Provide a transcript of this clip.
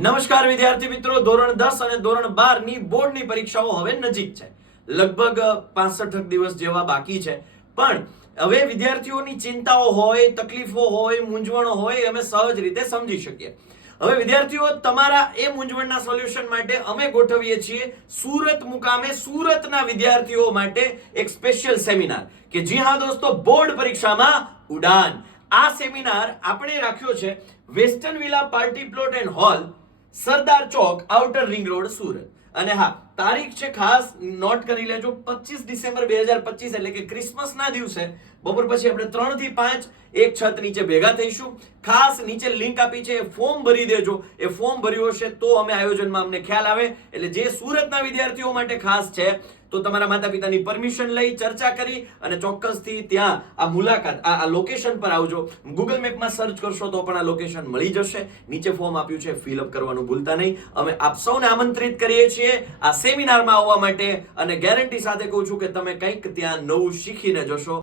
નમસ્કાર વિદ્યાર્થી મિત્રો, ધોરણ 10 અને ધોરણ 12 ની બોર્ડની પરીક્ષાઓ હવે નજીક છે. લગભગ 65 દિવસ જેવા બાકી છે. પણ હવે વિદ્યાર્થીઓની ચિંતાઓ હોય, તકલીફો હોય, મૂંઝવણો હોય, અમે સહજ રીતે સમજી શકીએ. હવે વિદ્યાર્થીઓ, તમારા એ મૂંઝવણના સોલ્યુશન માટે અમે ગોઠવીએ છીએ સુરત મુકામે સુરતના વિદ્યાર્થીઓ માટે એક સ્પેશિયલ સેમિનાર કે જી હા દોસ્તો, બોર્ડ પરીક્ષામાં ઉડાન. આ સેમિનાર આપણે રાખ્યો છે western villa party plot and hall, Sardar Chowk, outer ring road, Surat. અને હા, તારીખ છે ખાસ નોટ કરી લેજો, 25 ડિસેમ્બર 2025 એટલે કે ક્રિસમસના દિવસે બપોર પછી આપણે 3 થી 5 એક છત નીચે ભેગા થઈશું. ખાસ નીચે લિંક આપી છે, ફોર્મ ભરી દેજો. એ ફોર્મ ભર્યું હશે તો અમે આયોજનમાં અમને ખ્યાલ આવે. એટલે જે સુરતના વિદ્યાર્થીઓ માટે ખાસ છે, તો તમારા માતા પિતાની પરમિશન લઈ ચર્ચા કરી અને ચોક્કસથી ત્યાં આ મુલાકાત આ લોકેશન પર આવજો. ગૂગલ મેપમાં સર્ચ કરશો તો પણ આ લોકેશન મળી જશે. નીચે ફોર્મ આપ્યું છે, ફિલઅપ કરવાનું ભૂલતા નહીં. અમે આપ સૌને આમંત્રિત કરીએ છીએ આ સેમિનારમાં આવવા માટે અને ગેરંટી સાથે કહું છું કે તમે કંઈક ત્યાં નવું શીખીને જશો.